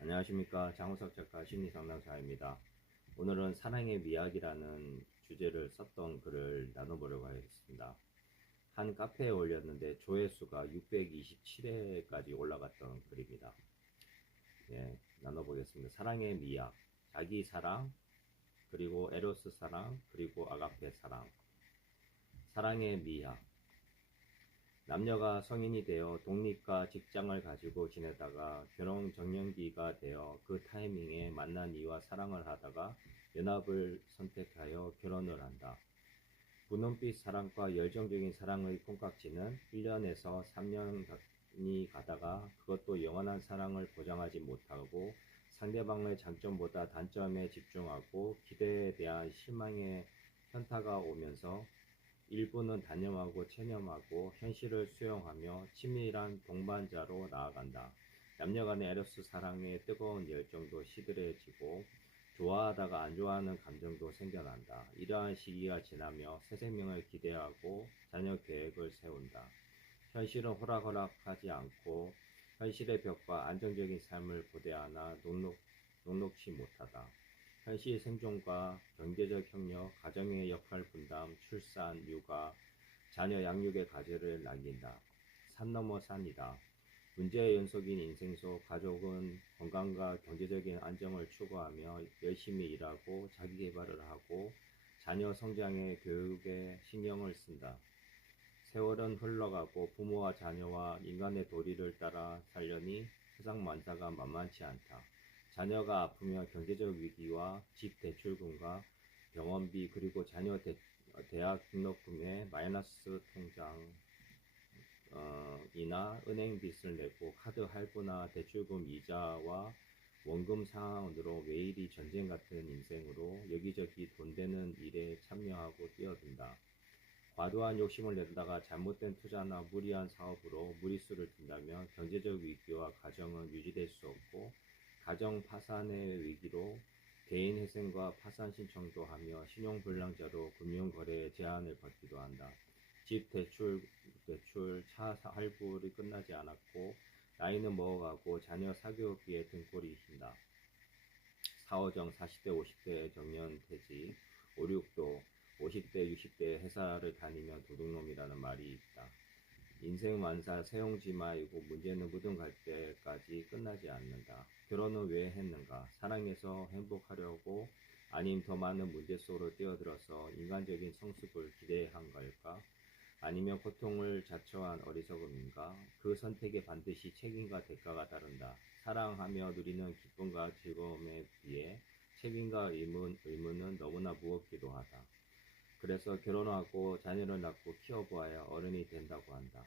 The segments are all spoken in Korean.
안녕하십니까 장우석 작가 심리상담사입니다. 오늘은 사랑의 미학이라는 주제를 썼던 글을 나눠보려고 하겠습니다. 한 카페에 올렸는데 조회수가 627회까지 올라갔던 글입니다. 예, 나눠보겠습니다. 사랑의 미학, 자기 사랑, 그리고 에로스 사랑, 그리고 아가페 사랑. 사랑의 미학. 남녀가 성인이 되어 독립과 직장을 가지고 지내다가 결혼 정년기가 되어 그 타이밍에 만난 이와 사랑을 하다가 연합을 선택하여 결혼을 한다. 분홍빛 사랑과 열정적인 사랑의 콩깍지는 1년에서 3년이 가다가 그것도 영원한 사랑을 보장하지 못하고 상대방의 장점보다 단점에 집중하고 기대에 대한 실망의 현타가 오면서 일부는 단념하고 체념하고 현실을 수용하며 친밀한 동반자로 나아간다. 남녀 간의 에로스 사랑의 뜨거운 열정도 시들해지고 좋아하다가 안 좋아하는 감정도 생겨난다. 이러한 시기가 지나며 새 생명을 기대하고 자녀 계획을 세운다. 현실은 호락호락하지 않고 현실의 벽과 안정적인 삶을 고대하나 녹록, 녹록치 못하다. 현실 생존과 경제적 협력, 가정의 역할 분담, 출산, 육아, 자녀 양육의 과제를 남긴다. 산 넘어 산이다. 문제의 연속인 인생 속 가족은 건강과 경제적인 안정을 추구하며 열심히 일하고 자기 개발을 하고 자녀 성장에 교육에 신경을 쓴다. 세월은 흘러가고 부모와 자녀와 인간의 도리를 따라 살려니 세상 만사가 만만치 않다. 자녀가 아프면 경제적 위기와 집 대출금과 병원비 그리고 자녀 대, 학 등록금의 마이너스 통장 어, 이나 은행 빚을 내고 카드 할부나 대출금 이자와 원금 상황으로 매일이 전쟁 같은 인생으로 여기저기 돈 되는 일에 참여하고 뛰어든다. 과도한 욕심을 내다가 잘못된 투자나 무리한 사업으로 무리수를 둔다면 경제적 위기와 가정은 유지될 수 없고 가정 파산의 위기로 개인 회생과 파산 신청도 하며 신용불량자로 금융거래 제한을 받기도 한다. 집 대출, 대출, 차 할부를 끝나지 않았고 나이는 먹어가고 자녀 사교육비에 등골이 힌다. 사오정 40대 50대 정년 퇴직 5, 6도 50대 60대 회사를 다니면 도둑놈이라는 말이 있다. 인생 만사 세용지마이고 문제는 무등 갈 때까지 끝나지 않는다. 결혼은 왜 했는가? 사랑해서 행복하려고 아님 더 많은 문제 속으로 뛰어들어서 인간적인 성숙을 기대한 걸까? 아니면 고통을 자초한 어리석음인가? 그 선택에 반드시 책임과 대가가 따른다. 사랑하며 누리는 기쁨과 즐거움에 비해 책임과 의문, 의무는 너무나 무겁기도 하다. 그래서 결혼하고 자녀를 낳고 키워보아야 어른이 된다고 한다.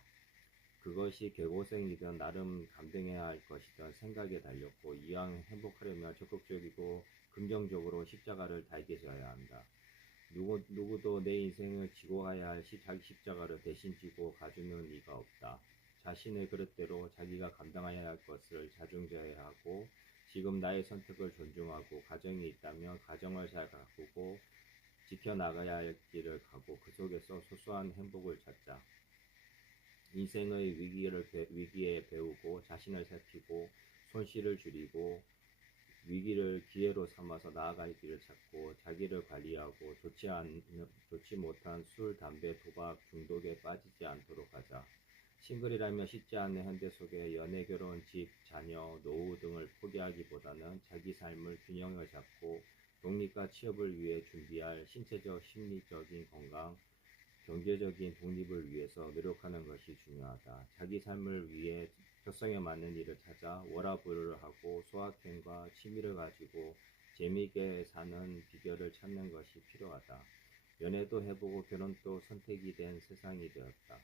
그것이 개고생이든 나름 감당해야 할 것이든 생각에 달렸고 이왕 행복하려면 적극적이고 긍정적으로 십자가를 달게 져야 한다. 누구, 누구도 내 인생을 지고 가야 할 시, 자기 십자가를 대신 지고 가주는 이가 없다. 자신의 그릇대로 자기가 감당해야 할 것을 자중자야 하고 지금 나의 선택을 존중하고 가정이 있다면 가정을 잘 가꾸고 지켜나가야 할 길을 가고 그 속에서 소소한 행복을 찾자. 인생의 위기를 위기에 배우고 자신을 살피고 손실을 줄이고 위기를 기회로 삼아서 나아갈 길을 찾고 자기를 관리하고 좋지 않 좋지 못한 술, 담배, 도박 중독에 빠지지 않도록 하자. 싱글이라며 쉽지 않은 현대 속에 연애, 결혼, 집, 자녀, 노후 등을 포기하기보다는 자기 삶을 균형을 잡고 독립과 취업을 위해 준비할 신체적, 심리적인 건강, 경제적인 독립을 위해서 노력하는 것이 중요하다. 자기 삶을 위해 적성에 맞는 일을 찾아 워라밸을 하고 소확행과 취미를 가지고 재미있게 사는 비결을 찾는 것이 필요하다. 연애도 해보고 결혼도 선택이 된 세상이 되었다.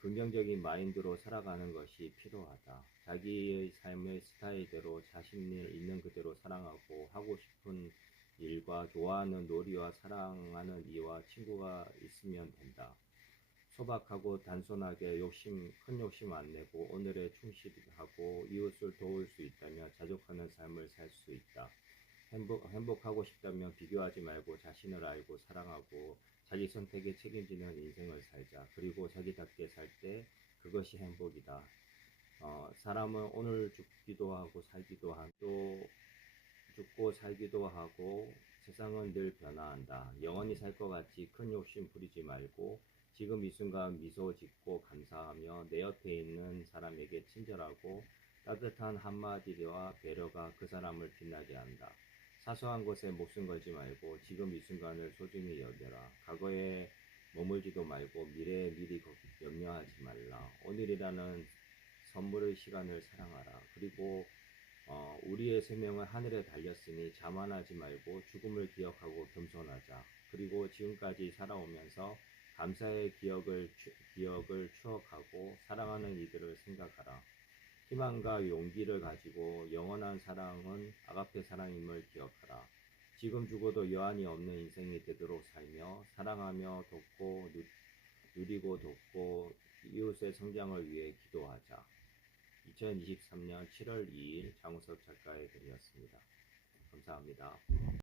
긍정적인 마인드로 살아가는 것이 필요하다. 자기의 삶의 스타일대로 자신을 있는 그대로 사랑하고 하고 싶은 일과 좋아하는 놀이와 사랑하는 이와 친구가 있으면 된다. 소박하고 단순하게 욕심, 큰 욕심 안 내고 오늘에 충실하고 이웃을 도울 수 있다면 자족하는 삶을 살 수 있다. 행복, 행복하고 싶다면 비교하지 말고 자신을 알고 사랑하고 자기 선택에 책임지는 인생을 살자. 그리고 자기답게 살 때 그것이 행복이다. 어, 사람은 오늘 죽기도 하고 살기도 하고 또 죽고 살기도 하고 세상은 늘 변화한다. 영원히 살 것 같이 큰 욕심 부리지 말고 지금 이 순간 미소 짓고 감사하며 내 옆에 있는 사람에게 친절하고 따뜻한 한마디와 배려가 그 사람을 빛나게 한다. 사소한 것에 목숨 걸지 말고 지금 이 순간을 소중히 여겨라. 과거에 머물지도 말고 미래에 미리 걱- 염려하지 말라. 오늘이라는 선물의 시간을 사랑하라. 그리고 어, 우리의 생명은 하늘에 달렸으니 자만하지 말고 죽음을 기억하고 겸손하자. 그리고 지금까지 살아오면서 감사의 기억을 추- 기억을 추억하고 사랑하는 이들을 생각하라. 희망과 용기를 가지고 영원한 사랑은 아가페 사랑임을 기억하라. 지금 죽어도 여한이 없는 인생이 되도록 살며 사랑하며 돕고 누, 누리고 돕고 이웃의 성장을 위해 기도하자. 2023년 7월 2일 장우석 작가의 글이었습니다. 감사합니다.